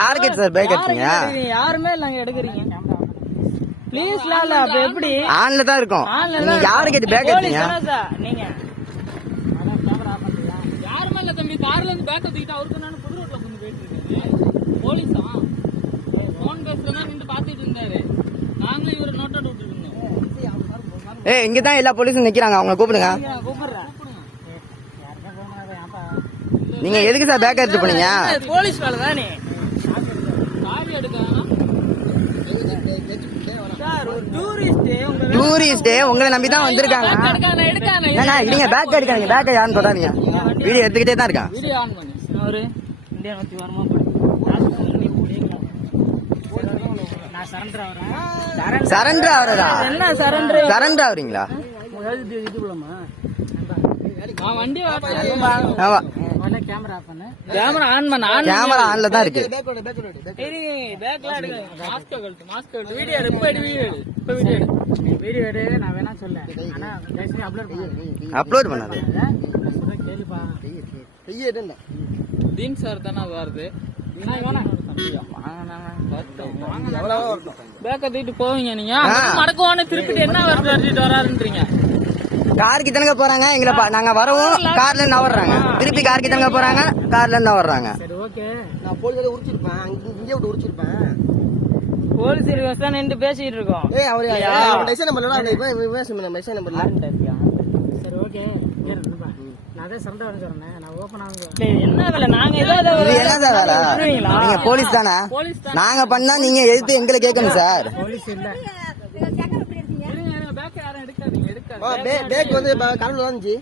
யாருக்கு sir back அடிச்சீங்க? யாருமே இல்ல எடுக்கிறீங்க. ப்ளீஸ் லால அப்ப எப்படி ஆன்ல தான் இருக்கும். நீங்க யாருக்கு இது பேக் அடிச்சீங்க? நீங்க யாருமே இல்ல தம்பி. கார்ல இருந்து பேக் தூக்கிட்டு அவருக்கு நான் புது ரோட்ல வந்து போயிட்டு இருக்கேன். போலீஸா போன் பேசுறதா நின்னு பாத்துட்டு இருந்தாரு. நாங்களும் இவரை நோட் அவுட் விட்டுட்டு இருந்தோம். ஏய் இங்க தான் எல்லா போலீஸும் நிக்கிறாங்க. அவங்க கூப்பிடுங்க. நீங்க எதுக்கு சார் பேக் அடிச்சு போனீங்க? போலீஸ் வேலை தானே. கார் எடுக்கானா சார்? ஒரு டூரிஸ்ட் உங்களை நம்பி தான் வந்திருக்காங்க. நீங்க பேக் எடுக்காதீங்க. பேக்கை யாருன்னு தொடாதீங்க. வீடியோ எடுத்துக்கிட்டே தான் இருக்கேன். வீடியோ ஆன் பண்ணி அவரு இந்தியா நோக்கி வரமா சரண்டர் ஆவறதா? என்ன சரண்டர்? சரண்டர் ஆவறீங்களா? வண்டி கேமரா ஆன் பண்ண. கேமரா ஆன்ல தான் இருக்கு. வீடியோ எடு. நான் வேணா சொல்ல. ஆனா அப்லோட் பண்ணாத. தீன் சார் தானே வருது. பேக்க தூக்கிட்டு போவீங்க நீங்க. மடக்குவானு திருப்பிட்டு என்ன வருது வராருன்றீங்க. காருக்கு தானங்க போறாங்க. எங்களை நாங்க வரவும் கார்ல இருந்து நவர்றாங்க. திருப்பி காருக்கு தானங்க போறாங்க. கார்ல இருந்து நவர்றாங்க. சரி ஓகே. நான் போலீஸ் உரிச்சிருப்பேன். இங்கே விட்டு உரிச்சிருப்பேன். போலீஸ் இருக்கா நின்று பேசிட்டு இருக்கோம். ஏய் அவரே லைசென்ஸ் நம்பர்ல லைசென்ஸ் நம்பர்ல. சரி ஓகே. நான் சண்டை வந்து சொன்னேன். நான் ஓபன் ஆகுங்க. என்ன வேலை? நாங்க ஏதாவது என்ன வேலை? நீங்க போலீஸ் தானே? நாங்க பண்ணா நீங்க எழுத்து எங்களை கேட்கணும் சார். போலீஸ் இல்ல. பேக் யாரும் எடுக்காதீங்க. பேக் வந்து கரண்ட் வந்துச்சு.